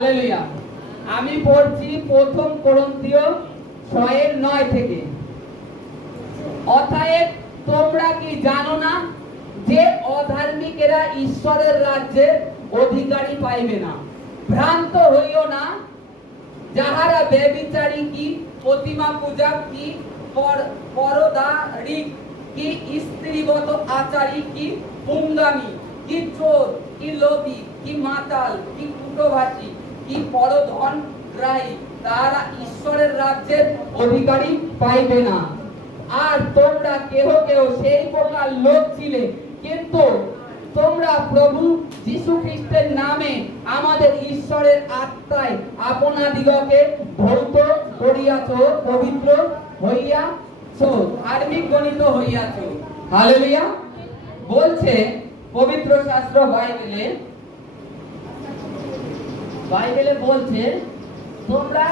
Hallelujah. আমি পড়ছি প্রথম কোরিন্থীয় 6:9 থেকে। অতএব তোমরা কি জানো না যে অধার্মিকেরা ঈশ্বরের রাজ্যের অধিকারী পাইবে না? ভ্রান্ত হইও না। যাহারা ব্যভিচারী কি, প্রতিমা পূজক কি, পরদারিক কি, স্ত্রীবত আচারী কি, পুঙ্গামী কি, চোর কি, লোভী কি, মাতাল কি, কূটভাষী কি, পরধন গ্রাহী, তারা ঈশ্বরের রাজ্যের অধিকারী পাইবে না। আর তোমরা কেহ কেহ সেই প্রকার লোক ছিলে, কিন্তু তোমরা প্রভু যীশু খ্রিস্টের নামে আমাদের ঈশ্বরের আত্মায় আপনাদিগকে ধৌত করিয়াছ, পবিত্র হইয়াছ, ধার্মিক গণিত হইয়াছ। হালেলুয়া। বলছে পবিত্র শাস্ত্র বাইবেলে বলছে তোমরা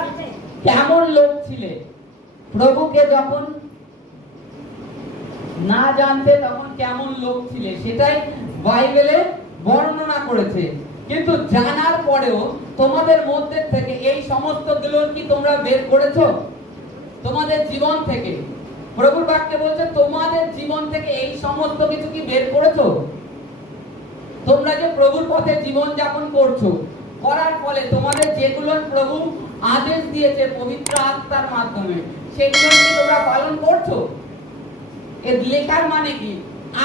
কেমন লোক ছিলে। প্রভুকে যখন না জানতে তখন কেমন লোক ছিলে সেটাই বাইবেলে বর্ণনা করেছে। কিন্তু জানার পরেও তোমাদের মধ্যে থেকে এই সমস্ত গুলো কি তোমরা বের করেছো তোমাদের জীবন থেকে? প্রভুর বাক্যে বলছে তোমাদের জীবন থেকে এই সমস্ত কিছু কি বের করেছো? তোমরা যে প্রভুর পথে জীবন যাপন করছো, করার ফলে তোমাদের যেগুলো প্রভু আদেশ দিয়েছে পবিত্র আত্মার মাধ্যমে, সেগুলো কি তোমরা পালন করছো? এর লেখার মানে কি?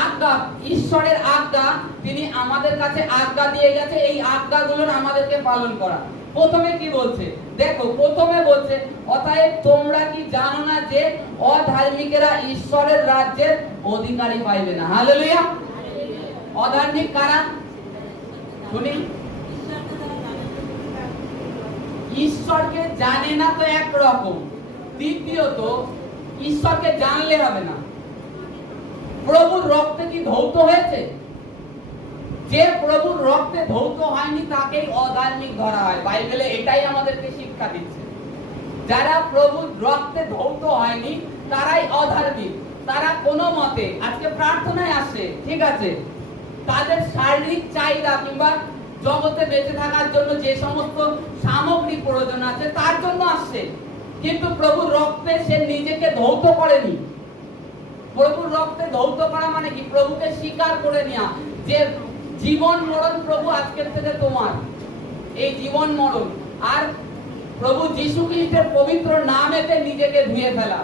আজ্ঞা, ঈশ্বরের আজ্ঞা, তিনি আমাদের কাছে আজ্ঞা দিয়ে গেছে, এই আজ্ঞাগুলো আমাদেরকে পালন করা। প্রথমে কি বলছে দেখো, প্রথমে বলছে অতএব তোমরা কি জানো না যে অধার্মিকেরা ঈশ্বরের রাজ্যের অধিকারী পাইবে না? হালেলুয়া। অধার্মিক কারা? শুনি। ঈশ্বরকে জানে না তো একরকম, দ্বিতীয়ত ঈশ্বরকে জানলে হবে না। প্রভুর রক্তে কি ধৌত হয়েছে? যে প্রভুর রক্তে ধৌত হয়নি তাকেই অধার্মিক ধরা হয়। বাইবেলে এটাই আমাদেরকে শিক্ষা দিচ্ছে। যারা প্রভুর রক্তে ধৌত হয়নি তারাই অধার্মিক। তারা কোনো মতে আজকে প্রার্থনায় আসে, ঠিক আছে, তাদের শারীরিক চাহিদা কিংবা জগতে বেঁচে থাকার জন্য যে সমস্ত সামগ্রী প্রয়োজন আছে তার জন্য আসছে, কিন্তু প্রভুর রক্তে সে নিজেকে ধৌত করেনি। প্রভুর রক্তে ধৌত করা মানে কি? প্রভুকে স্বীকার করে নেওয়া যে জীবন মরণ প্রভু আজকের থেকে তোমার, এই জীবন মরণ, আর প্রভু যীশু খ্রিস্টের পবিত্র নামেতে নিজেকে ধুয়ে ফেলা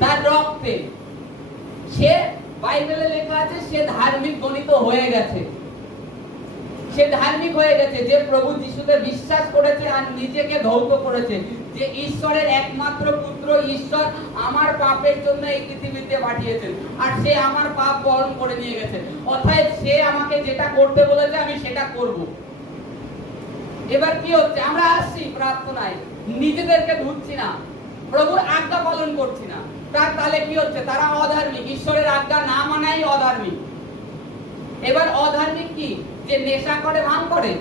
তার রক্তে। সে বাইবেলে লেখা আছে সে ধার্মিক গণিত হয়ে গেছে। সে ধার্মিক হয়ে গেছে যে প্রভু যিশুতে বিশ্বাস করেছে আর নিজেকে ধৌত করেছে যে ঈশ্বরের একমাত্র পুত্র ঈশ্বর আমার পাপের জন্য এই পৃথিবীতে পাঠিয়েছেন, আর সে আমার পাপ বহন করে নিয়ে গেছে। অর্থাৎ সে আমাকে যেটা করতে বলেছে আমি সেটা করব। এবার কি হচ্ছে? আমরা আসছি প্রার্থনায়, নিজেদেরকে ধুচ্ছি না, প্রভুর আজ্ঞা পালন করছি না। তাহলে কি হচ্ছে? তারা অধার্মিক। ঈশ্বরের আজ্ঞা না মানাই অধার্মিক। এবার অধার্মিক কি? যে নেশা করে, ভাঙ করে,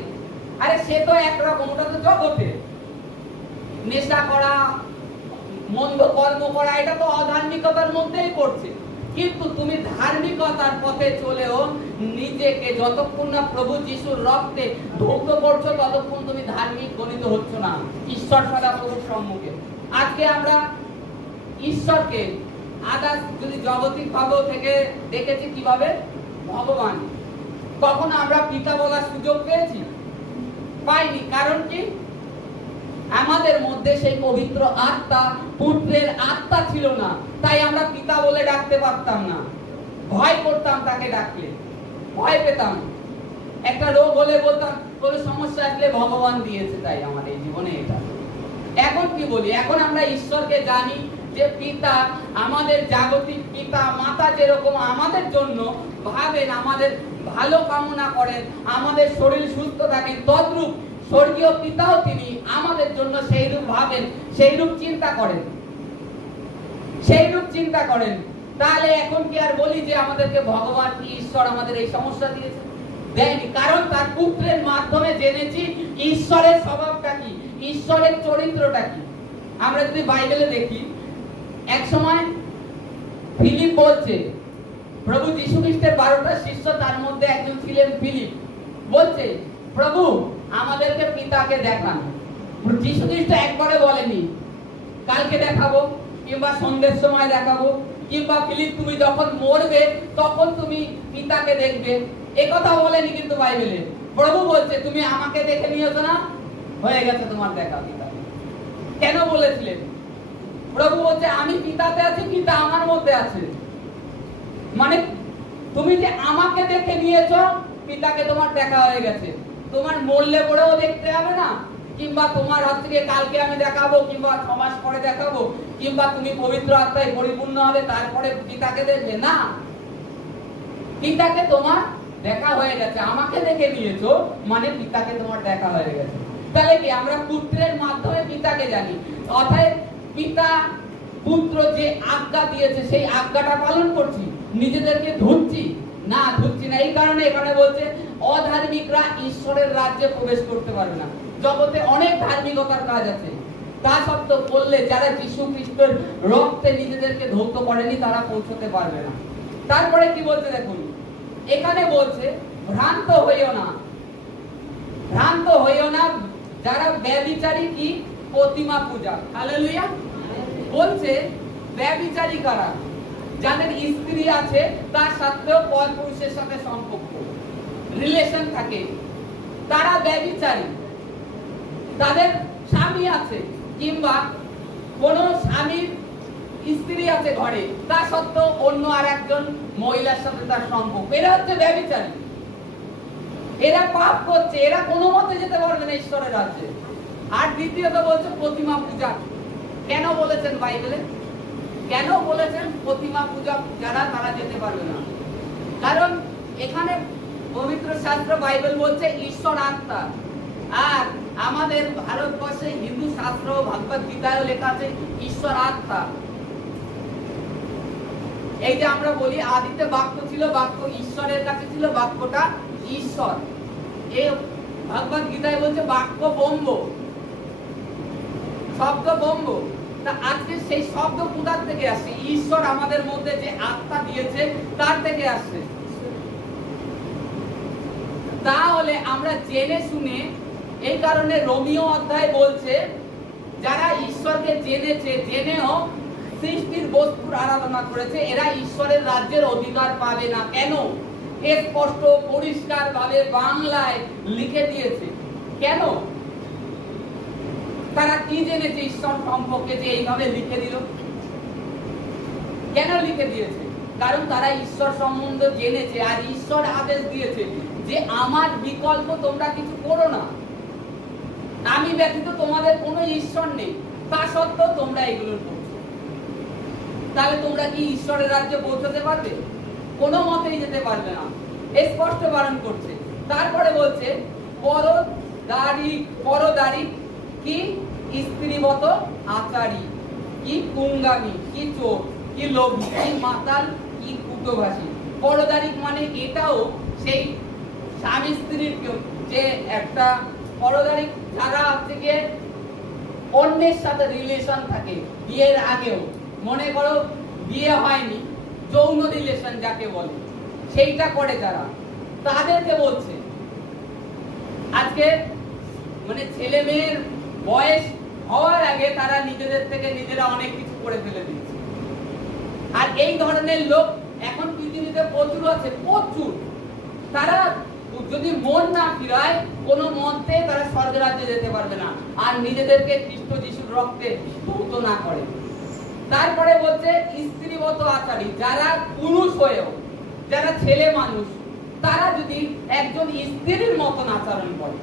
আরে সে তো একরকম, ওটা তো জগতে। নেশা করা, মন্দ কর্ম করা, এটা তো অধার্মিকতার মধ্যেই পড়ছে। কিন্তু তুমি ধার্মিকতার পথে চলেও নিজেকে যতক্ষণ না প্রভু যিশুর রক্তে ধৌত করছো ততক্ষণ তুমি ধার্মিক গণিত হচ্ছ না ঈশ্বর সদা প্রভুর সম্মুখে। আজকে আমরা ঈশ্বরকে আদার্স যদি জগতিক ভাবেও থেকে দেখেছি কিভাবে ভগবান, কখনো আমরা পিতা বলার সুযোগ পেয়েছি? পাইনি। কারণ কি? আমাদের মধ্যে সেই পবিত্র আত্মা, পুত্রের আত্মা ছিল না, তাই আমরা পিতা বলে ডাকতে পারতাম না। ভয় করতাম তাকে ডাকলে, ভয় পেতাম। একটা রোগ হলে বলতাম কোনো সমস্যা আসলে ভগবান দিয়েছে, তাই আমার এই জীবনে এটা। এখন কি বলি? এখন আমরা ঈশ্বরকে জানি যে পিতা, আমাদের জাগতিক পিতা মাতা যেরকম আমাদের জন্য ভাবেন, আমাদের ভালো কামনা করেন, আমাদের শরীর সুস্থ থাকে, তদ্রূপ স্বর্গীয় পিতাও তিনি আমাদের জন্য সেইরূপ ভাবেন, সেইরূপ চিন্তা করেন, সেইরূপ চিন্তা করেন। তাহলে এখন কি আর বলি যে আমাদেরকে ভগবান কি ঈশ্বর আমাদের এই সমস্যা দিয়েছে? দেয়নি। কারণ তার পুত্রের মাধ্যমে জেনেছি ঈশ্বরের স্বভাবটা কি, ঈশ্বরের চরিত্রটা কি। আমরা যদি বাইবেলে দেখি, এক সময় ফিলিপ বলছে, প্রভু যীশু খ্রিস্টের 12টা শিষ্য, তার মধ্যে একজন ছিলেন ফিলিপ, বলছে প্রভু আমাদেরকে পিতাকে দেখান। যীশু খ্রিস্ট একবারে বলেনি কালকে দেখাবো, কিংবা সন্ধ্যের সময় দেখাবো, কিংবা ফিলিপ তুমি যখন মরবে তখন তুমি পিতাকে দেখবে, এ কথা বলেনি কিন্তু বাইবেলে। প্রভু বলছে তুমি আমাকে দেখে নিয়েছো না, হয়ে গেছে তোমার দেখা পিতা। কেন বলেছিলেন? প্রভু বলছে আমি পিতাতে আছি, পিতা আমার মধ্যে আছে। মানে তুমি যে আমাকে দেখে নিয়েছো, পিতাকে তোমার দেখা হয়ে গেছে। তোমার মরলে পরেও দেখতে হবে না, কিংবা তোমার হাত থেকে কালকে আমি দেখাবো, কিংবা 6 মাস পরে দেখাবো, কিংবা তুমি পবিত্র আত্মায় পরিপূর্ণ হবে তারপরে পিতাকে দেখবে না। পিতাকে তোমার দেখা হয়ে গেছে। আমাকে দেখে নিয়েছো মানে পিতাকে তোমার দেখা হয়ে গেছে। তাহলে কি আমরা পুত্রের মাধ্যমে পিতাকে জানি, অর্থাৎ পিতা পুত্র যে আজ্ঞা দিয়েছে সেই আজ্ঞাটা পালন করছি, নিজেদেরকে ধুচ্ছি না, ধুচ্ছি না। এই কারণে এখানে বলছে অধার্মিকরা ঈশ্বরের রাজ্যে প্রবেশ করতে পারবে না। জগতে অনেক ধার্মিকতার কাজ আছে, তা সত্ত্বেও করলে যারা যীশু খ্রিস্টের রক্তে নিজেদেরকে ধৌত করেনি তারা পৌঁছতে পারবে না। তারপরে কি বলছে দেখুন, এখানে বলছে ভ্রান্ত হইও না, ভ্রান্ত হইও না যারা ব্যভিচারী কি প্রতিমা পূজা। হালেলুয়া। বলছে ব্যভিচারী কারা? যাদের স্ত্রী আছে তার সাথেও পরপুরুষের সাথে সম্পর্ক রিলেশন থাকে, তারা ব্যভিচারী। তাদের স্বামী আছে কিংবা কোন স্বামীর স্ত্রী আছে ঘরে, তা সত্ত্বেও অন্য আরেকজন মহিলার সাথে তার সম্পর্ক, এরা হচ্ছে ব্যভিচারী। এরা পাপ করছে, এরা কোনো মতে যেতে পারবে না ঈশ্বরের রাজ্যে। আর দ্বিতীয়ত বলছে প্রতিমা পূজা। কেন বলেছেন বাইবেলে? কেন বলেছেন প্রতিমা পূজা যারা তারা যেতে পারবে না? কারণ এখানে পবিত্র শাস্ত্র বাইবেল বলছে ঈশ্বর আত্মা, আর আমাদের ভারতবর্ষে হিন্দু শাস্ত্র ভগবত গীতায় লেখা আছে ঈশ্বর আত্মা। এই যে আমরা বলি আদিতে বাক্য ছিল, বাক্য ঈশ্বরের কাছে ছিল, বাক্যটা ঈশ্বর। এই ভগবত গীতায় বলছে বাক্য ব্রহ্ম, শব্দ ব্রহ্ম। তা আজকে সেই শব্দ কোথার থেকে আসছে? ঈশ্বর আমাদের মধ্যে যে আত্মা দিয়েছে তার থেকে আসছে। তাহলে আমরা জেনে শুনে, এই কারণে রোমীয় অধ্যায় বলছে যারা ঈশ্বরকে জেনেছে, জেনেও সৃষ্টির বস্তুর আরাধনা করেছে, এরা ঈশ্বরের রাজ্যের অধিকার পাবে না। কেন? স্পষ্ট পরিষ্কার ভাবে বাংলায় লিখে দিয়েছে। কেন? তারা কি জেনেছে ঈশ্বর সম্পর্কে যে এইভাবে লিখে দিল? কেন লিখে দিয়েছে? কারণ তারা ঈশ্বর সম্বন্ধে জেনেছে, আর ঈশ্বর আদেশ দিয়েছে যে আমার বিকল্প তোমরা কিছু করো না, আমি ব্যতীত তোমাদের কোনো ঈশ্বর নেই, তা সত্ত্বেও তোমরা এগুলো করছো। তাহলে তোমরা কি ঈশ্বরের রাজ্যে পৌঁছতে পারবে? কোনো মতেই যেতে পারবে না, স্পষ্ট বারণ করছে। তারপরে বলছে পরদারি কি স্ত্রীবত আচারী, কি পুঙ্গামী, কি চোর, কি লোভী, কি মাতাল, কি কুটভাষী। পরদারিক মানে এটাও সেই স্বামী স্ত্রীর যে একটা পরদারিক, যারা থেকে অন্যের সাথে রিলেশন থাকে বিয়ের আগেও, মনে করো বিয়ে হয়নি, যৌন রিলেশন যাকে বলে, সেইটা করে যারা, তাদেরকে বলছে। আজকে মানে ছেলে মেয়ের বয়স হওয়ার আগে তারা নিজেদের থেকে নিজেরা অনেক কিছু করে ফেলে দিচ্ছে। আর এই ধরনের লোক এখন পৃথিবীতে প্রচুর আছে, প্রচুর। তারা যদি মন না ফিরায় কোনো মতে তারা স্বর্গের রাজ্যে যেতে পারবে না, আর নিজেদেরকে খ্রিস্ট যিশুর রক্তে ধৌত না করে। তারপরে বলছে স্ত্রীবত আচারী, যারা পুরুষ হয়েও, যারা ছেলে মানুষ, তারা যদি একজন স্ত্রীর মতন আচরণ করে,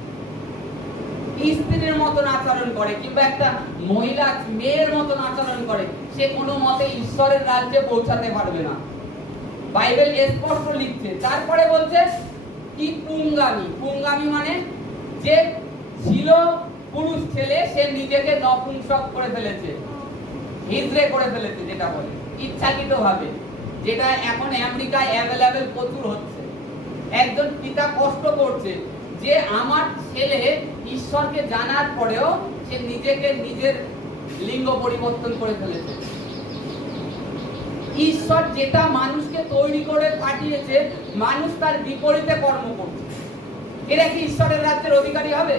স্ত্রীর মতন আচরণ করে, কিংবা একটা মহিলা মেয়ের মতন আচরণ করে, সে কোনো মতে ঈশ্বরের রাজ্যে পৌঁছাতে পারবে না। বাইবেল স্পষ্ট লিখছে। তারপরে বলছে কি পুঙ্গামী। পুঙ্গামী মানে যে ছিল পুরুষ ছেলে, সে নিজেকে নপুংসক করে ফেলেছে, হিজড়ে করে ফেলেছে, যেটা বলে ইচ্ছাকৃত ভাবে, যেটা এখন আমেরিকায় অ্যাভেলেবেল প্রচুর হচ্ছে। একজন পিতা কষ্ট করছে যে আমার ছেলে ঈশ্বরকে জানার পরেও সে নিজেকে নিজের লিঙ্গ পরিবর্তন করে ফেলেছে। ঈশ্বর যেটা মানুষকে তৈরি করে পাঠিয়েছে, মানুষ তার বিপরীতে কর্ম করছে। এরা কি ঈশ্বরের রাজ্যের অধিকারী হবে?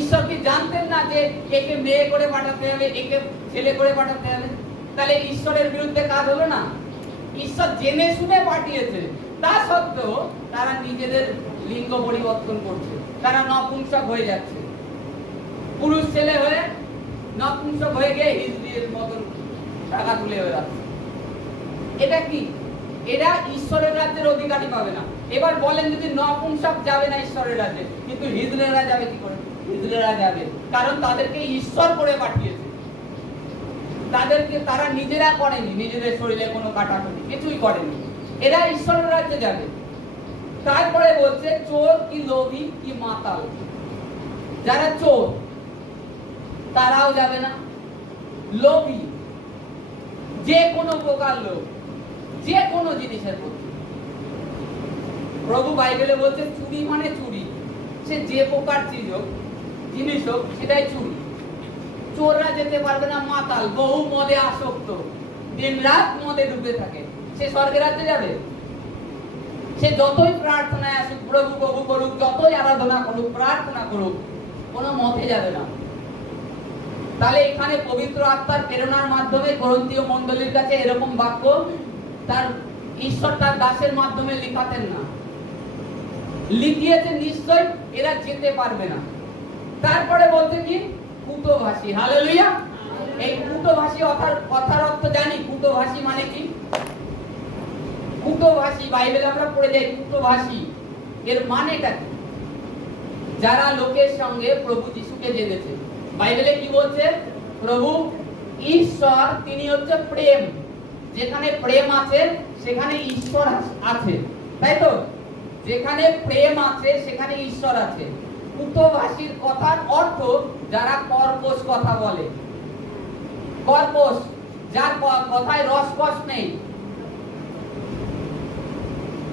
ঈশ্বর কি জানতেন না যে একে মেয়ে করে পাঠাতে হবে, একে ছেলে করে পাঠাতে হবে? তাহলে ঈশ্বরের বিরুদ্ধে কাজ হলো না? ঈশ্বর জেনে শুনে পাঠিয়েছে, তা সত্ত্বেও তারা নিজেদের লিঙ্গ পরিবর্তন করছে, তারা নপুংসক হয়ে যাচ্ছে, পুরুষ ছেলে হয়ে নপুংসক হয়ে গিয়ে হিজড়ির মতন টাকা তুলে হয়ে যাচ্ছে। এটা কি? এরা ঈশ্বরের রাজ্যের অধিকারী পাবে না। এবার বলেন, যদি নপুংসক যাবে না ঈশ্বরের রাজ্যে, কিন্তু হিজড়েরা যাবে কি করে? হিজড়েরা যাবে, কারণ তাদেরকে ঈশ্বর করে পাঠিয়েছে। তাদেরকে তারা নিজেরা করেনি, নিজেদের শরীরে কোনো কাটাকুটি কিছুই করেনি, এরা ঈশ্বরের রাজ্যে যাবে। তারপরে বলছে চোর কি লোভী কি মাতাল, যারা চোর তারাও যাবে না। লোভী, যে কোনো প্রকার লোভ, যে কোনো জিনিসের প্রতি। প্রভু বাইবেলে বলছে চুরি মানে চুরি, সে যে প্রকার চিজ হোক, জিনিস হোক, সেটাই চুরি। চোররা যেতে পারবে না। মাতাল, বহু মদে আসক্ত, দিন রাত মদে ডুবে থাকে, সে স্বর্গের রাজ্যে যাবে? সে যতই প্রার্থনায় আসুক, প্রভু প্রভু করুক, যতই আরাধনা করুক, প্রার্থনা করুক, কোনো মতে যাবে না। তাহলে এখানে পবিত্র আত্মার প্রেরণার মাধ্যমে করন্থীয় মণ্ডলীর কাছে এরকম বাক্য তার ঈশ্বর তার দাসের মাধ্যমে লিখাতেন না, লিখিয়েছে নিশ্চয়, এরা যেতে পারবে না। তারপরে বলতে কি কূটভাষী। হালেলুয়া। এই কূটভাষী কথার অর্থ জানি। কূটভাষী মানে কি? কূটভাষী বাইবেলে আমরা পড়ে যাই, কূটভাষী এর মানেটা কি? যারা লোকের সঙ্গে প্রভু যিশুকে জেনেছে। বাইবেলে কি বলছে? প্রভু ঈশ্বর তিনি হচ্ছে প্রেম, যেখানে প্রেম আছে সেখানে ঈশ্বর আছে, তাই তো? যেখানে প্রেম আছে সেখানে ঈশ্বর আছে। কূটভাষীর কথার অর্থ যারা কর্কশ কথা বলে, কর্কশ, যার কথায় রসকস নেই,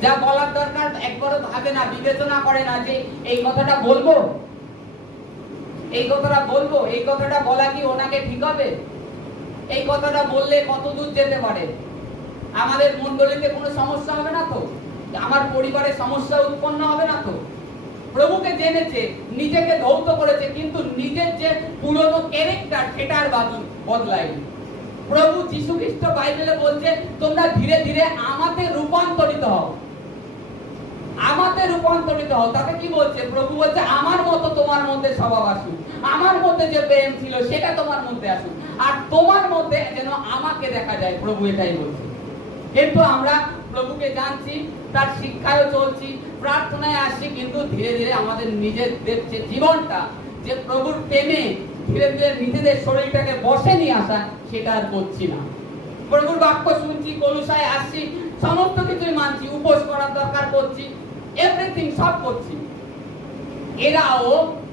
যা বলার দরকার একবারও ভাবে না, বিবেচনা করে না যে এই কথাটা বলবো, এই কথাটা বলবো, এই কথাটা বলা কি ওনাকে ঠিক হবে, এই কথাটা বললে কত দূর যেতে পারে, আমাদের মণ্ডলীতে কোনো সমস্যা হবে না তো, আমার পরিবারে সমস্যা উৎপন্ন হবে না তো? প্রভুকে জেনেছে, নিজেকে ধৌত করেছে, কিন্তু নিজের যে পুরনো ক্যারেক্টার সেটার বদলায়নি। প্রভু যীশু খ্রিস্ট বাইবেলে বলছে তোমরা ধীরে ধীরে আমাতে রূপান্তরিত হও, আমাতে রূপান্তরিত হও। তাতে কি বলছে? প্রভু বলছে আমার মতো তোমার মধ্যে স্বভাব আসুক, আমার মধ্যে যে প্রেম ছিল সেটা তোমার মধ্যে আসুক, আর তোমার মধ্যে যেন আমাকে দেখা যায়। প্রভু এটাই বলছে। কিন্তু আমরা প্রভুকে জানছি, তার শিক্ষায়ও চলছি, প্রার্থনায় আসছি, কিন্তু ধীরে ধীরে আমাদের নিজেদের যে জীবনটা, যে প্রভুর প্রেমে ধীরে ধীরে নিজেদের শরীরটাকে বসে নিয়ে আসা, সেটা আর করছি না। প্রভুর বাক্য শুনছি, কলুসায় আসছি, সমস্ত কিছুই মানছি, উপোস করার দরকার করছি, এভরিথিং সব করছি। এরাও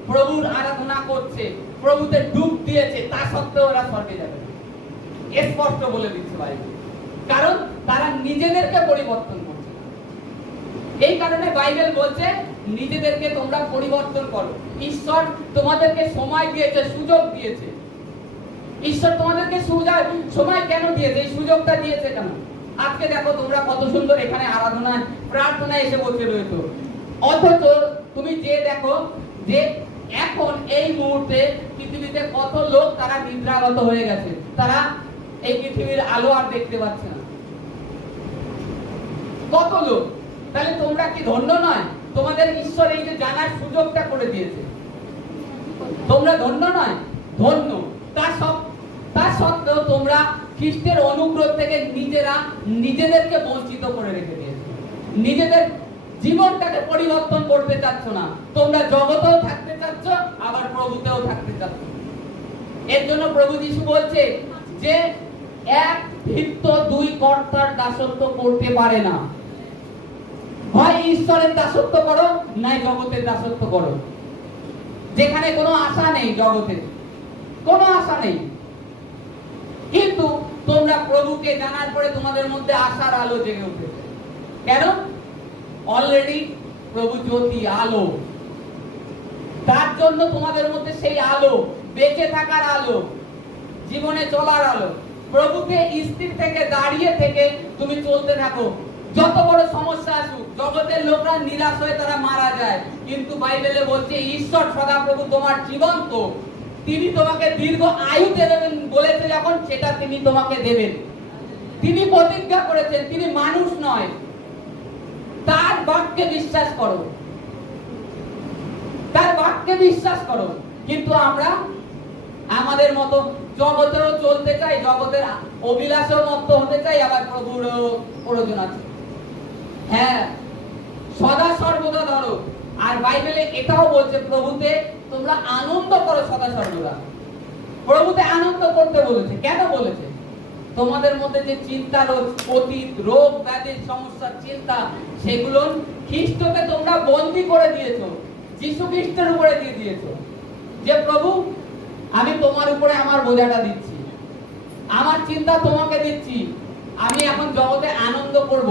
প্রভুর আরাধনা করছে, প্রভুতে ডুব দিয়েছে, তা সত্ত্বেও ওরা স্বর্গে যাবে না, স্পষ্ট বলে দিচ্ছে বাইবেল। কারণ তারা নিজেদেরকে পরিবর্তন করছে। এই কারণে বাইবেল বলছে নিজেদেরকে তোমরা পরিবর্তন করো। ঈশ্বর তোমাদেরকে সময় দিয়েছে, সুযোগ দিয়েছে। ঈশ্বর তোমাদেরকে সময় কেন দিয়েছে? এই সুযোগটা দিয়েছে কেন? আজকে দেখো তোমরা কত সুন্দর এখানে আরাধনায় প্রার্থনায় এসে বসে রয়েছে, অথচ তুমি যে দেখো যে এখন এই মুহূর্তে পৃথিবীতে কত লোক তারা নিদ্রাগত হয়ে গেছে, তারা এই পৃথিবীর আলো আর দেখতে পাচ্ছে না। কত লোক! তাহলে তোমরা কি ধন্য নয়? তোমাদের ঈশ্বর এই যে জানার সুযোগটা করে দিয়েছে, তোমরা ধন্য নয়? ধন্য। তা সত্ত্বেও তোমরা খ্রিস্টের অনুগ্রহ থেকে নিজেদেরকে বঞ্চিত করে রেখে দিয়েছো, নিজেদের জীবনটাকে পরিবর্তন করতে চাচ্ছ না। তোমরা জগতেও থাকতে চাচ্ছ, আবার প্রভুতেও থাকতে চাচ্ছ। এর জন্য প্রভু যিশু বলছে যে এক ভৃত্য দুই কর্তার দাসত্ব করতে পারে না। হয় ঈশ্বরের দাসত্ব করো, নাই জগতের দাসত্ব করো। যেখানে কোনো আশা নেই, জগতের কোনো আশা নেই, কিন্তু তোমরা প্রভুকে জানার পরে তোমাদের মধ্যে আশার আলো জেগে উঠেছে। কেন? অলরেডি প্রভু জ্যোতি, আলো। তার জন্য তোমাদের মধ্যে সেই আলো, বেঁচে থাকার আলো, জীবনে চলার আলো। প্রভুকে স্থির থেকে দাঁড়িয়ে থেকে তুমি চলতে থাকো, যত বড় সমস্যা আসুক, জগতের লোকরা নিরাশ হয়ে তারা মারা যায়, কিন্তু বাইবেলে বলছে ঈশ্বর সদাপ্রভু তোমার জীবন্ত, তিনি তোমাকে দীর্ঘ আয়ু দেবেন বলেছে যখন, সেটা তিনি তোমাকে দেবেন। তিনি প্রতিজ্ঞা করেছেন, তিনি মানুষ নয়। তার বাক্যে বিশ্বাস করো, তার বাক্যে বিশ্বাস করো। কিন্তু আমরা আমাদের মতো জগতেরও চলতে চাই, জগতের অভিলাষেও মত্ত হতে চাই, আবার প্রভুরও প্রয়োজন আছে। হ্যাঁ, সদা সর্বদা ধরো। আর বাইবেলে এটাও বলছে প্রভুতে তোমরা আনন্দ করো সদা সর্বদা। প্রভুতে আনন্দ করতে বলেছে। কেন বলেছে? তোমাদের মধ্যে যে চিন্তা, অতীত রোগ ব্যাধির সমস্যার চিন্তা, সেগুলো খ্রিস্টকে তোমরা বন্দী করে দিয়েছো, যীশু খ্রিস্টের উপরে দিয়ে দিয়েছো। যে প্রভু আমি তোমার উপরে আমার বোঝাটা দিচ্ছি, আমার চিন্তা তোমাকে দিচ্ছি, আমি এখন জগতে আনন্দ করব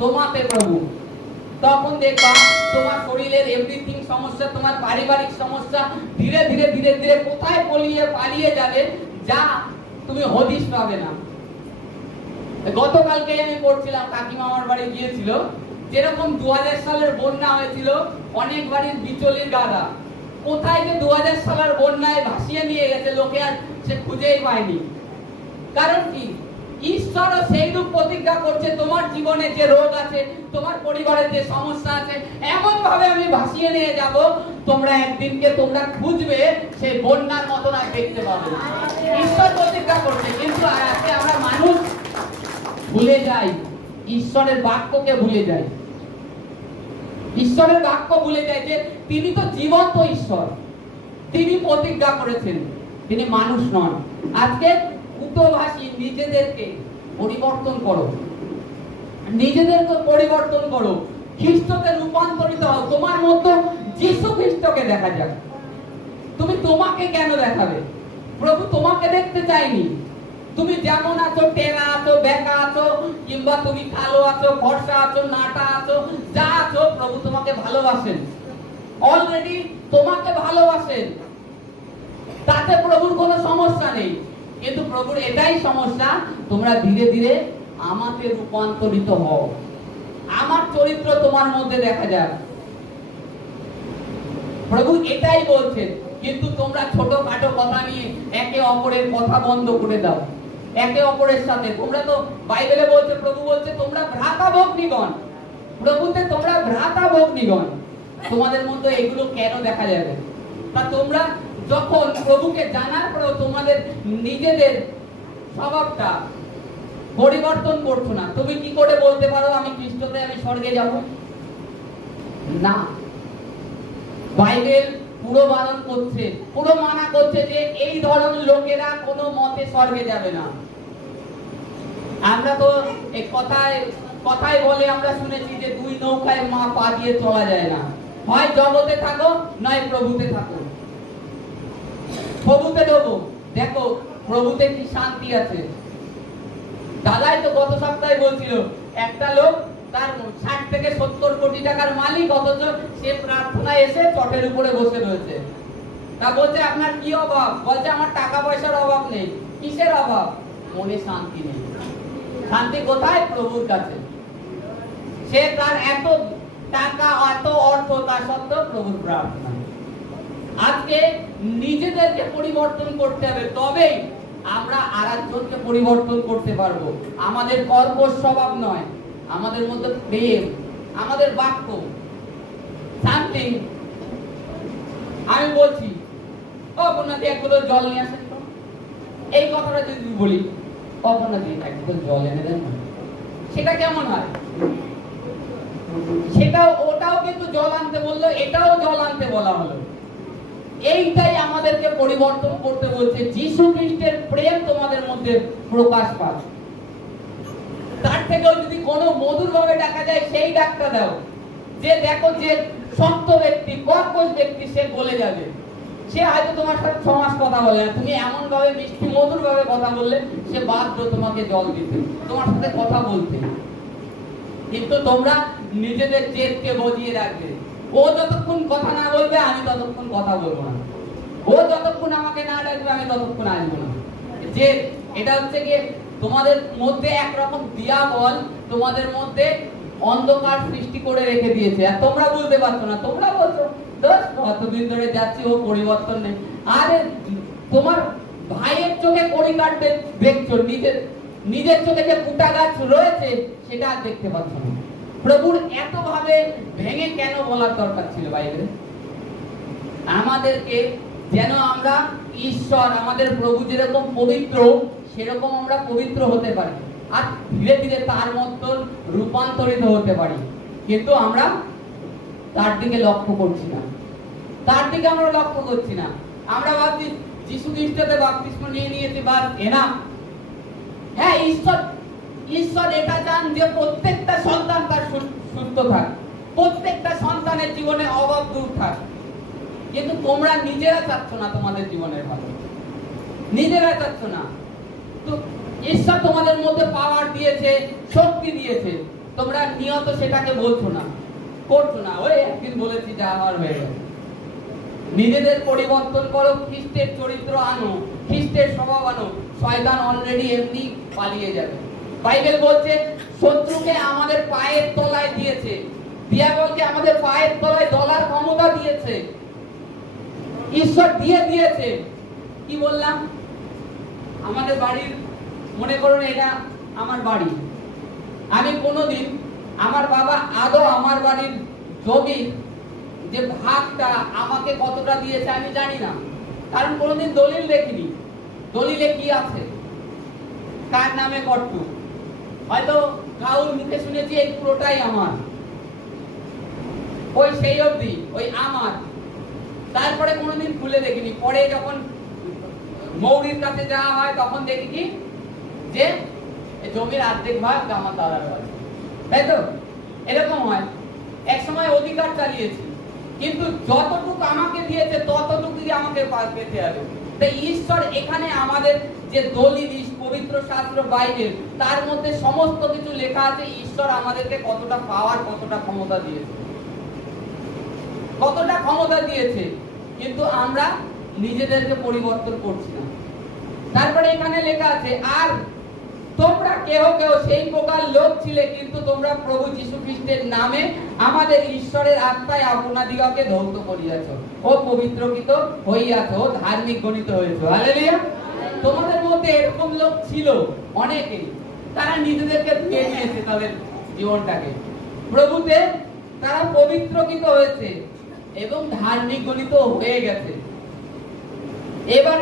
তোমাতে প্রভু। তখন দেখবা তোমার শরীরের এভরিথিং সমস্যা, তোমার পারিবারিক সমস্যা ধীরে ধীরে ধীরে ধীরে কোথায় পালিয়ে যাবে, যা তুমি হদিশ পাবে না। গতকালকে আমি পড়ছিলাম, কাকিমা আমার বাড়ি গিয়েছিল, যেরকম 2000 সালের বন্যা হয়েছিল, অনেক বাড়ির বিচলির গাদা কোথায় যে 2000 সালের বন্যায় ভাসিয়ে নিয়ে গেছে, লোকে আর সে খুঁজেই পায়নি। কারণ কি? ঈশ্বরও সেইরূপ প্রতিজ্ঞা করছে, তোমার জীবনে যে রোগ আছে, তোমার পরিবারের যে সমস্যা আছে, এমন ভাবে আমি ভাসিয়ে নিয়ে যাব, তোমরা একদিনকে তোমরা খুঁজবে সেই বন্যার মতন আর দেখতে পাবে না। ঈশ্বর প্রতিজ্ঞা করছে। কিন্তু আজকে আমরা মানুষ ভুলে যাই, ঈশ্বরের বাক্যকে ভুলে যাই, ঈশ্বরের বাক্য ভুলে যায় যে তিনি তো জীবন্ত ঈশ্বর, তিনি প্রতিজ্ঞা করেছেন, তিনি মানুষ নন। আজকে উতভাসী নিজেদেরকে পরিবর্তন করো, নিজেদেরকে পরিবর্তন করো, খ্রিস্টকে রূপান্তরিত হও, তোমার মধ্যে যীশু খ্রিস্টকে দেখা যাক। তুমি তোমাকে কেন দেখাবে? প্রভু তোমাকে দেখতে চাইনি। তুমি যেমন আছো, টেরা আছো, বেকা আছো, কিংবা তুমি কালো আছো, ফর্সা আছো, নাটা আছো, যা আছো, প্রভু তোমাকে ভালোবাসেন, অলরেডি তোমাকে ভালোবাসেন, তাতে প্রভুর কোনো সমস্যা নেই। কিন্তু প্রভুর এটাই সমস্যা, তোমরা ধীরে ধীরে আমাকে রূপান্তরিত হও, আমার চরিত্র তোমার মধ্যে দেখা যাক। প্রভু এটাই বলছেন। কিন্তু তোমরা ছোটখাটো কথা নিয়ে একে অপরের কথা বন্ধ করে দাও, একে অপরের সাথে। তোমরা তো বাইবেলে বলছে, প্রভু বলছে তোমরা ভ্রাতা ভগ্নীগণ, প্রভুতে তোমরা ভ্রাতা ভগ্নীগণ। তোমাদের মধ্যে এগুলো কেন দেখা যাবে? তা তোমরা যখন প্রভুকে জানার পরেও তোমাদের নিজেদের স্বভাবটা পরিবর্তন করছো না, তুমি কি করে বলতে পারো আমি খ্রিস্টতে আমি স্বর্গে যাব? না, বাইবেল পুরো বারণ করছে, পুরো মানা করছে যে এই ধরনের লোকেরা কোনো মতে স্বর্গে যাবে না। আমরা তো এই কথায় বলে আমরা শুনেছি যে দুই নৌকায় মা পা দিয়ে চলা যায় না, হয় জগতে থাকো নয় প্রভুতে থাকো। প্রভুতে দেবো, দেখো প্রভুতে কি শান্তি আছে। দাদাই তো গত সপ্তাহে বলছিল, একটা লোক তার 60 থেকে 70 কোটি টাকার মালিক, অথচ সে প্রার্থনায় এসে চটের উপরে বসে রয়েছে। তা বলছে আপনার কি অভাব? বলছে আমার টাকা পয়সার অভাব নেই। কিসের অভাব? মনে শান্তি নেই। শান্তি কোথায়? প্রভুর কাছে। সে তার এত টাকা, এত অর্থ, তার সত্ত্বেও প্রভুর প্রার্থনা। আজকে নিজেদেরকে পরিবর্তন করতে হবে, তবেই আমরা আরেকজনকে পরিবর্তন করতে পারবো। আমাদের কর্কশ স্বভাব নয়, আমাদের মধ্যে প্রেম, আমাদের বাক্য সামথিং। আমি বলছি, ও আপনাদের এক বোতল জল নিয়ে আসেন তো, এই কথাটা যদি বলি, আপনাদের এক বোতল জল এনে দেন, সেটা কেমন হয়? সেটাও, ওটাও কিন্তু জল আনতে বললো, এটাও জল আনতে বলা হলো। এইটাই আমাদেরকে পরিবর্তন করতে বলছে। যীশু খ্রিস্টের প্রেম তোমাদের মধ্যে প্রকাশ পায়। তার থেকেও যদি কোনো মধুর ভাবে ডাকা যায়, সেই ডাকটা দাও। যে দেখো যে শক্ত ব্যক্তি, কর্কশ ব্যক্তি, সে বলে যাবে, সে হয়তো তোমার সাথে সমাজ কথা বলে না, তুমি এমন ভাবে মিষ্টি মধুর ভাবে কথা বললে সে বাধ্য তোমাকে জল দিতে, তোমার সাথে কথা বলতে। কিন্তু তোমরা নিজেদের জেদকে বজিয়ে রাখবে। ও যতক্ষণ কথা না বলবে আমি ততক্ষণ কথা বলবো না, ও যতক্ষণ আমাকে না ডাকবে আমি ততক্ষণ আসবো না। যে এটা হচ্ছে কি, তোমাদের মধ্যে একরকম দিয়াবল তোমাদের মধ্যে অন্ধকার সৃষ্টি করে রেখে দিয়েছে, আর তোমরা বুঝতে পারছো না। তোমরা বলছো দোষ কতদিন ধরে যাচ্ছি, ও পরিবর্তন নেই। আরে তোমার ভাইয়ের চোখে কড়ি কাটতে দেখছো, নিজের চোখে যে কুটা গাছ রয়েছে সেটা আর দেখতে পাচ্ছ না। প্রভুর এত ভাবে ভেঙে কেন বলার দরকার ছিল বাইবেলে? আমাদেরকে যেন আমরা ঈশ্বর, আমাদের প্রভু যেরকম পবিত্র সেরকম আমরা পবিত্র হতে পারি, আর ধীরে ধীরে তার মতন রূপান্তরিত হতে পারি। কিন্তু আমরা তার দিকে লক্ষ্য করছি না, তার দিকে আমরা লক্ষ্য করছি না। আমরা ভাবছি যিশু খ্রিস্টতে বাপ্তিস্ম নিয়ে নিয়েছি, বাস এনা। হ্যাঁ, ঈশ্বর এটা চান যে প্রত্যেকটা সন্তান তার সুস্থ থাক, প্রত্যেকটা সন্তানের জীবনে অভাব দূর থাক। কিন্তু তোমরা নিজেরা চাচ্ছ না তোমাদের জীবনের ভালো, নিজেরা চাচ্ছ না। তো ঈশ্বর তোমাদের মধ্যে পাওয়ার দিয়েছে, শক্তি দিয়েছে, তোমরা নিয়ত সেটাকে বলছো না, করছো না। ওই একদিন বলেছি যা আমার হয়ে গেছে। নিজেদের পরিবর্তন করো, খ্রিস্টের চরিত্র আনো, খ্রিস্টের স্বভাব আনো, শয়তান অলরেডি এমনি পালিয়ে যাবে। বাইবেল বলছে শত্রুকে আমাদের পায়ের তলায় দিয়েছে, দিয়াবলকে আমাদের পায়ের তলায় দলার ক্ষমতা দিয়েছে, ঈশ্বর দিয়েছে। কি বললাম? আমাদের বাড়ির, মনে করুন এটা আমার বাড়ি, আমি কোনোদিন আমার বাবা আদৌ আমার বাড়ির জমি যে ভাগটা আমাকে কতটা দিয়েছে আমি জানি না, কারণ কোনোদিন দলিল দেখিনি। দলিলে কি আছে, কার নামে কট্টু, হয়তো কাউর মুখে শুনেছি এই পুরোটাই আমার, ওই সেই অবধি ওই আমার। তারপরে কোনোদিন খুলে দেখিনি। পরে যখন মৌরির কাছে যাওয়া হয় তখন দেখি কি যে জমির অর্ধেক ভাগ আমার দাদার কাছে, তাই তো? এরকম হয়। এক সময় অধিকার চালিয়েছি, কিন্তু যতটুকু আমাকে দিয়েছে ততটুকুই আমাকে পেতে হবে। তাই ঈশ্বর এখানে আমাদের যে দলিল, পবিত্র শাস্ত্র বাইবেল, তার মধ্যে সমস্ত কিছু লেখা আছে। ঈশ্বর আমাদেরকে কতটা পাওয়ার, কতটা ক্ষমতা দিয়েছে, কতটা ক্ষমতা দিয়েছে, কিন্তু আমরা নিজেদেরকে পরিবর্তন করছি না। তারপরে এখানে লেখা আছে, আর তোমরা কেহ কেহ সেই প্রকার লোক ছিলে, কিন্তু তোমরা প্রভু যীশু খ্রিস্টের নামে আমাদের ঈশ্বরের আত্মায় আপনাদিগকে ধৌত করিয়াছ ও পবিত্রকৃত হইয়াছ ও ধার্মিক গণিত হয়েছ। হালেলুয়া। তোমাদের মধ্যে এরকম লোক ছিল অনেকেই, তারা নিজেদেরকে ধুয়ে নিয়েছে, তাদের জীবনটাকে প্রভুতে তারা পবিত্রকৃত হয়েছে এবং ধার্মিক গণিত হয়ে গেছে। এবার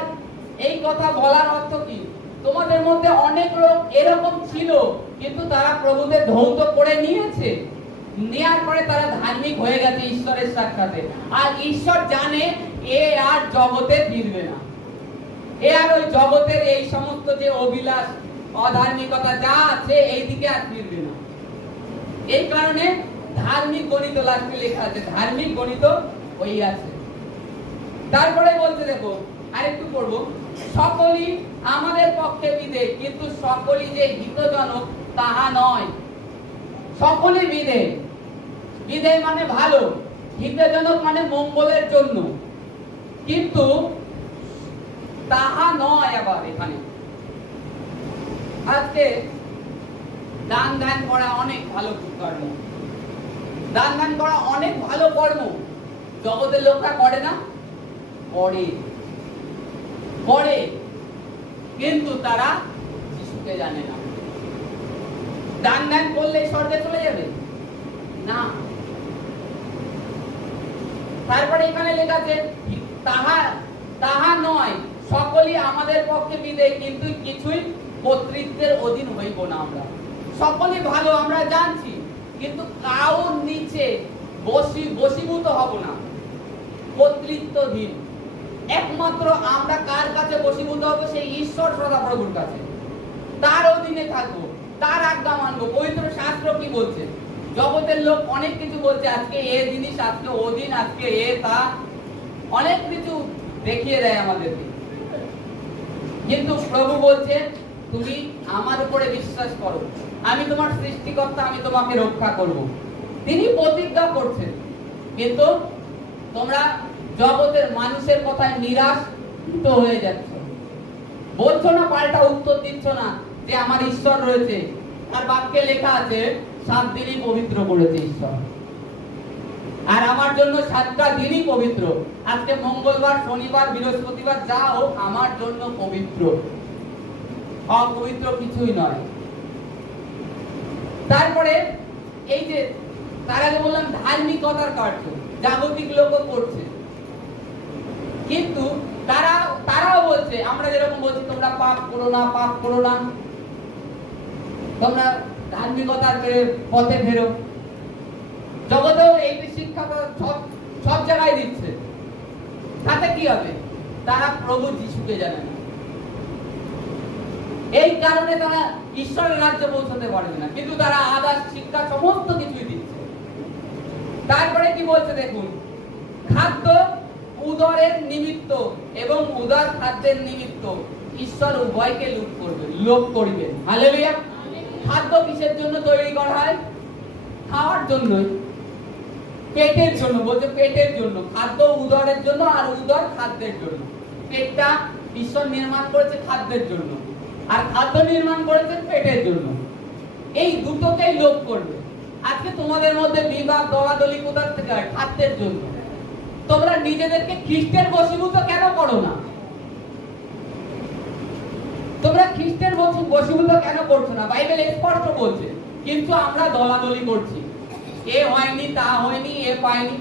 এই কথা বলার অর্থ কি? তোমাদের মধ্যে অনেক লোক এরকম ছিল, কিন্তু তারা প্রভুতে ধৌত করে নিয়েছে, নেয়ার পরে তারা ধার্মিক হয়ে গেছে ঈশ্বরের সাক্ষাতে। আর ঈশ্বর জানে এ আর জগতে ফিরবে না, এ আর ওই জগতের এই সমস্ত যে অভিলাষ, অধার্মিকতা যা আছে এই দিকে আর ফিরবে না। এই কারণে ধার্মিক গণিত লাস্টে লেখা আছে, ধার্মিক গণিত হই আছে। তারপরে বলতে দেখো, আরেকটু পড়বো, সকলই আমাদের পক্ষে বিধেয়, কিন্তু সকলই যে হিতজনক তাহা নয়। সকলই বিধেয়, বিধেয় মানে ভালো, হিতজনক মানে মঙ্গলের জন্য, কিন্তু তাহা নয়। আবার এখানে আজকে দান ধ্যান করা অনেক ভালো কর্ম, দান ধ্যান করা অনেক ভালো কর্ম, জগতের লোকরা করে না? করে, কিন্তু তারা যিশুকে জানে না। দান ধ্যান করলে স্বর্গে চলে যাবে না। তারপরে এখানে লেখা আছে, তাহা নয়, সকলই আমাদের পক্ষে বিধেয়, কিন্তু কিছুই কর্তৃত্বের অধীন হইব না। আমরা সকলই ভালো, আমরা জানছি, কিন্তু কাউর নিচে বশীভূত হব না, কর্তৃত্বধীন। একমাত্র আমরা কার কাছে বশীভূত হব? সেই ঈশ্বর সদাপ্রভুর কাছে, তার অধীনে থাকবো, তার আজ্ঞা মানবো। পবিত্র শাস্ত্র কি বলছে? জগতের লোক অনেক কিছু বলছে, আজকে এ জিনিস, আজকে ও দিন, আজকে এ তা, অনেক কিছু দেখিয়ে দেয় আমাদেরকে, কিন্তু প্রভু বলছে তুমি আমার উপরে বিশ্বাস করো, আমি তোমার সৃষ্টিকর্তা, আমি তোমাকে রক্ষা করব। তিনি প্রতিজ্ঞা করছেন, কিন্তু তোমরা জগতের মানুষের কথায় নিরাশ হয়ে যাচ্ছ, বলছো না, পাল্টা উত্তর দিচ্ছ না যে আমার ঈশ্বর রয়েছে। আর বাক্যে লেখা আছে 7 দিনই পবিত্র করেছে ঈশ্বর। আর আমার জন্য 7টা দিনই পবিত্র। আজকে মঙ্গলবার, শনিবার, বৃহস্পতিবার যা হোক আমার জন্য পবিত্র, অপবিত্র কিছুই নয়। তারপরে এই যে তার আগে বললাম ধার্মিকতার কার্য জাগতিক লোকও করছে, কিন্তু তারাও বলছে, আমরা যেরকম বলছি তোমরা পাপ করো না, পাপ করো না, তোমরা ধার্মিকতার পথে ফেরো, জগতেও এই শিক্ষা সব জায়গায় দিচ্ছে। তাতে কি হবে? তারা প্রভু যিশুকে জানে না, এই কারণে তারা ঈশ্বরের রাজ্যে পৌঁছতে পারবে না, কিন্তু তারা আদার্স শিক্ষা সমস্ত কিছুই দিচ্ছে। তারপরে কি বলছে দেখুন, খাদ্য উদরের নিমিত্ত এবং উদার খাদ্যের নিমিত্ত ঈশ্বর উভয়কে লোভ করিবেন। হালেলুয়া। খাদ্য কিসের জন্য তৈরি করা হয়? খাওয়ার জন্যই, পেটের জন্য। বলছে পেটের জন্য। খাদ্য উদরের জন্য আর উদর খাদ্যের জন্য। পেটটা ঈশ্বর নির্মাণ করেছে খাদ্যের জন্য, আর খাদ্য নির্মাণ করেছে পেটের জন্য। এই দুটোকেই লোভ করবে। আজকে তোমাদের মধ্যে বিবাদ দলাদলি কোথা থেকে হয়? খাদ্যের জন্য। তোমরা নিজেদেরকে খ্রিস্টের বশীভূত কেন করো না? তোমরা খ্রিস্টের বশীভূত কেন করছো না? বাইবেল স্পষ্ট বলছে, কিন্তু আমরা দলাদলি করছি। এ হয়নি, তা হয়নি, এ পায়নি।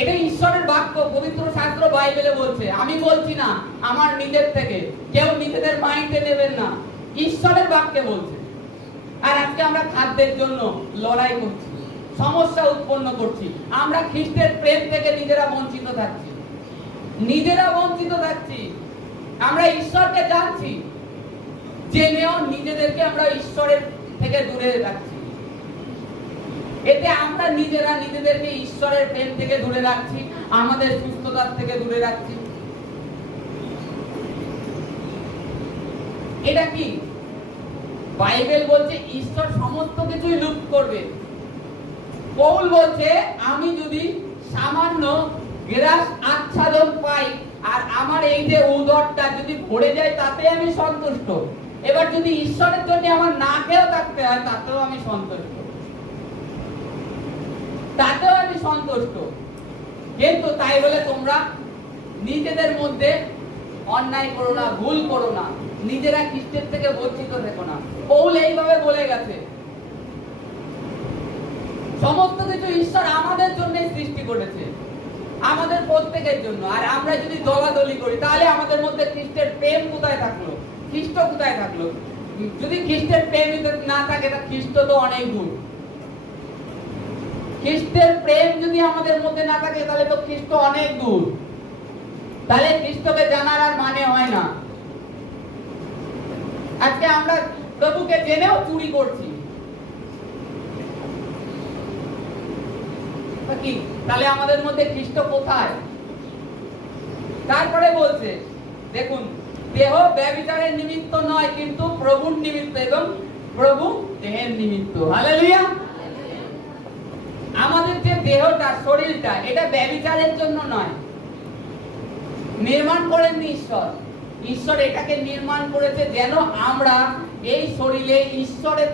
এটা ঈশ্বরের বাক্য, পবিত্র শাস্ত্র বাইবেলে বলছে। আমি বলছি না আমার নিজের থেকে, কেউ নিজেদের মাইন্ডে নেবেন না, ঈশ্বরের বাক্যে বলছে। আর আজকে আমরা খাদ্যের জন্য লড়াই করছি, সমস্যা উৎপন্ন করছি। আমরা খ্রিস্টের প্রেম থেকে নিজেরা বঞ্চিত থাকছি, আমরা ঈশ্বরকে জানছি, জেনেও নিজেদেরকে আমরা ঈশ্বরের থেকে দূরে রাখছি। এতে আমরা নিজেরা নিজেদেরকে ঈশ্বরের প্রেম থেকে দূরে রাখছি, আমাদের সুস্থতার থেকে দূরে রাখছি। এটা কি? বাইবেল বলছে ঈশ্বর সমস্ত কিছুই লুট করবে। পৌল বলছে আমি যদি সামান্য গ্রাস আচ্ছাদন পাই আর আমার এই যে উদরটা যদি ভরে যায় তাতে আমি সন্তুষ্ট। এবার যদি ঈশ্বরের জন্য আমার না খেয়েও থাকতে হয় তাতেও আমি সন্তুষ্ট। কিন্তু তাই বলে তোমরা নিজেদের মধ্যে অন্যায় করো না, ভুল করো না, নিজেরা খ্রিস্টের থেকে বঞ্চিত থেকো না। পৌল এইভাবে বলে গেছে। সমস্ত কিছু ঈশ্বর আমাদের জন্য সৃষ্টি করেছে, আমাদের প্রত্যেকের জন্য। আর আমরা যদি দলাদলি করি তাহলে আমাদের মধ্যে খ্রিস্টের প্রেম কোথায় থাকলো? খ্রিস্ট কোথায় থাকলো? যদি খ্রিস্টের প্রেম না থাকে তা খ্রিস্ট তো অনেক দূর। খ্রিস্টের প্রেম যদি আমাদের মধ্যে না থাকে তাহলে তো খ্রিস্ট অনেক দূর। তাহলে খ্রিস্টকে জানার আর মানে হয় না। আজকে আমরা প্রভুকে জেনেও চুরি করছি, তাহলে আমাদের মধ্যে খ্রিস্ট কোথায়? তারপরে বলছে দেখুন, দেহ ব্যভিচারের নিমিত্ত নয় কিন্তু প্রভুর নিমিত্ত এবং প্রভু দেহের নিমিত্ত। হালেলুয়া। আমাদের যে দেহটা, শরীরটা, এটা ব্যভিচারের জন্য নয়, নির্মাণ করেননি ঈশ্বর। ঈশ্বর এটাকে নির্মাণ করেছে যেন আমরা এই শরীরে ঈশ্বরের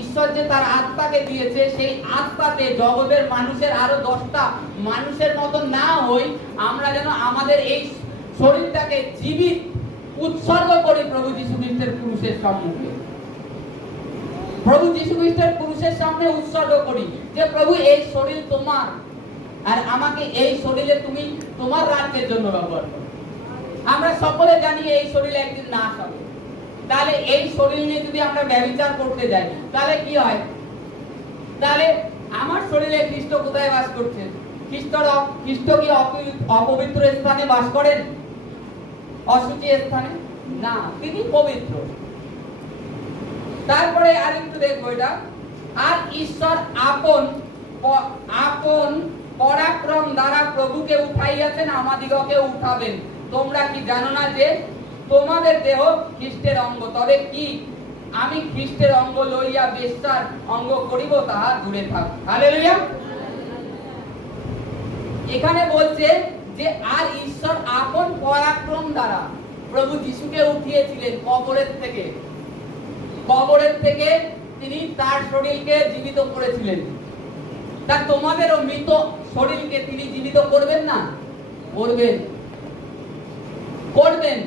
ঈশ্বর যে তার আত্মাকে দিয়েছে সেই আত্মাতে জগতের মানুষের আরো 10টা মানুষের মতো না হই, আমরা যেন আমাদের এই শরীরটাকে জীবিত উৎসর্গ করি প্রভু যীশু খ্রিস্টের ক্রুশের সম্মুখে। প্রভু যীশু খ্রিস্টের ক্রুশের সামনে উৎসর্গ করি যে প্রভু এই শরীর তোমার, আর আমাকে এই শরীরে তুমি তোমার রাজ্যের জন্য ব্যবহার করো। আমরা সকলে জানি এই শরীর একদিন নাশ হবে। তাহলে এই শরীর নিয়ে যদি আমরা ব্যভিচার করতে যাই তাহলে কি হয়? তাহলে আমার শরীরে খ্রিস্ট কোথায় বাস করছে? খ্রিস্ট কি অপবিত্র স্থানে বাস করেন? অশুচি স্থানে না, তিনি পবিত্র। তারপরে আরেকটু দেখবো এটা, আর ঈশ্বর আপন পরাক্রম দ্বারা প্রভুকে উঠাইয়াছেন, আমাদিগকে উঠাবেন। তোমরা কি জানো না যে তোমাদের দেহ খ্রিস্টের অঙ্গ? তবে কি আমি খ্রিস্টের অঙ্গ লইয়া বেশ্যার অঙ্গ করিব? তাহা দূরে থাক। হালেলুয়া। এখানে বলছে যে আর ঈশ্বর আপন পরাক্রম দ্বারা প্রভু যিশুকে উঠিয়েছিলেন কবরের থেকে তিনি তার শরীরকে জীবিত করেছিলেন, তা তোমাদেরও মৃত শরীরকে তিনি জীবিত করবেন না? করবেন।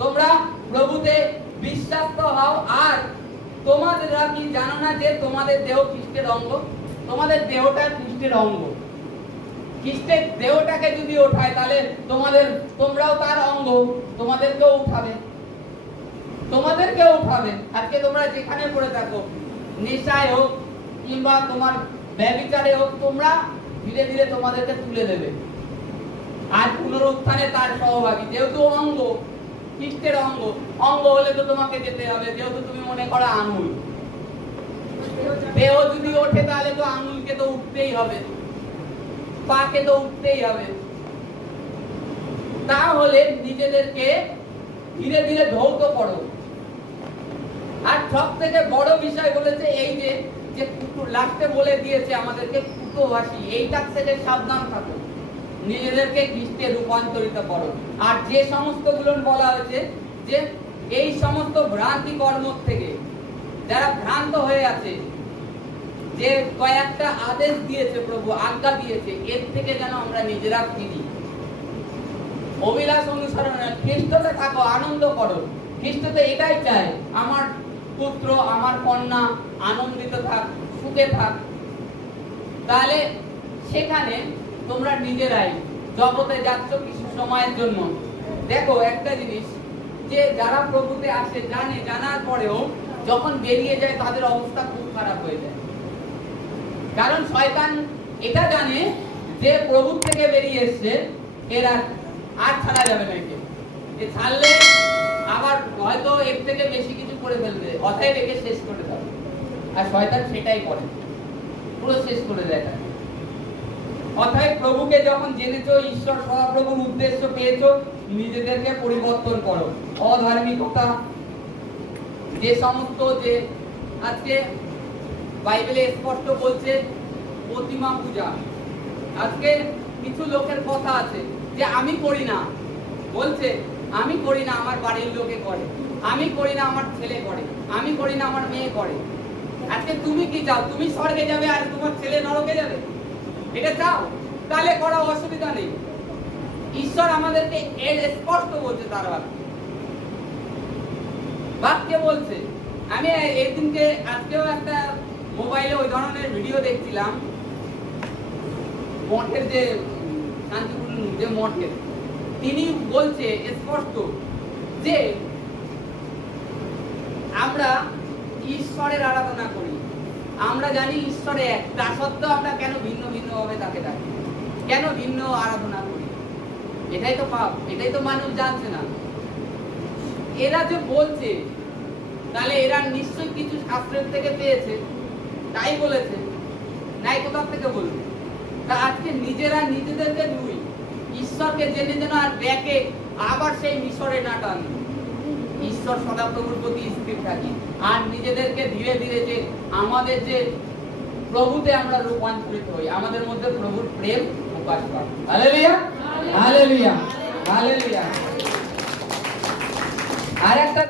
তোমরা প্রভুতে বিশ্বাস্ত হও। আর তোমাদেরা কি জানো না যে তোমাদের দেহ খ্রিস্টের অঙ্গ? তোমাদের দেহটা খ্রিস্টের অঙ্গ। খ্রিস্টের দেহটাকে যদি ওঠায় তাহলে তোমরাও তার অঙ্গ, তোমাদেরকেও উঠাবে। আজকে তোমরা যেখানে পড়ে থাকো, নেশায় হোক কিংবা তোমার ব্যভিচারে হোক, তোমরা ধীরে ধীরে তোমাদেরকে তুলে দেবে। আর পুনরুত্থানে তার সহভাগী, যেহেতু অঙ্গ, খ্রিস্টের অঙ্গ হলে তো তোমাকে যেতে হবে। যেহেতু তুমি মনে করো আঙুল, দেহ যদি ওঠে তাহলে তো আঙুলকে তো উঠতেই হবে, পাকে তো উঠতেই হবে। তাহলে নিজেদেরকে ধীরে ধীরে ধৌত করো। আর সব থেকে বড় বিষয় বলেছে এই যে লাস্টে বলে দিয়েছে আমাদেরকে কুটোবাসী, এইটার থেকে সাবধান থাকো, নিজেদেরকে খ্রিস্টে রূপান্তরিত করো। আর যে সমস্ত গুলো বলা হয়েছে যে এই সমস্ত ভ্রান্তি কর্ম থেকে যারা ভ্রান্ত হয়ে আছে, যে কয়েকটা আদেশ দিয়েছে প্রভু, আজ্ঞা দিয়েছে, এর থেকে যেন আমরা নিজেরা ফিরি। অভিলাষ অনুসরণ, খ্রিস্টতে থাকো, আনন্দ করো। খ্রিস্টতে এটাই চায়, আমার পুত্র আমার কন্যা আনন্দিত থাক, সুখে থাক। তাহলে সেখানে তোমরা নিজেরাই জগতে যাচ্ছ কিছু সময়ের জন্য। দেখো একটা জিনিস, যে যারা প্রভুতে আসে জানার পরেও যখন বেরিয়ে যায় তাদের অবস্থা খুব খারাপ হয়ে যায়। কারণ শয়তান এটা জানে যে প্রভু থেকে বেরিয়ে এসছে, এরা আর ছাড়া যাবে না, একে ছাড়লে আবার হয়তো এর থেকে বেশি কিছু করে ফেলবে, অতএব একে শেষ করে দেবে। আর শয়তান সেটাই করে, পুরো শেষ করে দেয়। অতএব প্রভুকে যখন জেনেছো, ঈশ্বর সদাপ্রভুর উদ্দেশ্য পেয়েছো, নিজেদেরকে পরিবর্তন করো। অধার্মিকতা, যে সমস্ত যে আজকে বাইবেলে স্পষ্ট বলছে প্রতিমা পূজা। আজকে কিছু লোকের কথা আছে যে আমি করি না, বলছে আমি করি না, আমার বাড়ির লোকে করে, আমি করি না, আমার ছেলে করে, আমি করি না, আমার মেয়ে করে। আজকে তুমি কি চাও? তুমি স্বর্গে যাবে আর তোমার ছেলে নরকে যাবে? এটা চাও? তাহলে করা অসুবিধা নেই। ঈশ্বর আমাদেরকে এর স্পষ্ট বলছে, তার বাক্যে বলছে। আমি এই দিনকে আজকেও একটা মোবাইলে ওই ধরনের ভিডিও দেখছিলাম, মঠের যে শান্তিপূর্ণ যে মঠের, তিনি বলছে স্পষ্ট যে আমরা ঈশ্বরের আরাধনা করি, আমরা জানি ঈশ্বরে এক, তা সত্ত্বেও আমরা কেন ভিন্ন ভিন্ন ভাবে তাকে ডাকি, কেন ভিন্ন আরাধনা করি? এটাই তো পাপ, এটাই তো মানুষ জানছে না। এরা যে বলছে, তাহলে এরা নিশ্চয়ই কিছু শাস্ত্রের থেকে পেয়েছে, তাই বলেছে, নাই কোথা থেকে বলবে? তা আজকে নিজেরা নিজেদেরকে দুই ঈশ্বরকে জেনে যেন আর ব্যাকে আবার সেই মিশরে না টান। ঈশ্বর সদাপ্রভুর প্রতি স্থির থাকি, আর নিজেদেরকে ধীরে ধীরে যে আমাদের যে প্রভুতে আমরা রূপান্তরিত হই, আমাদের মধ্যে প্রভুর প্রেম প্রকাশ পায়। Hallelujah, hallelujah, hallelujah. আর একটা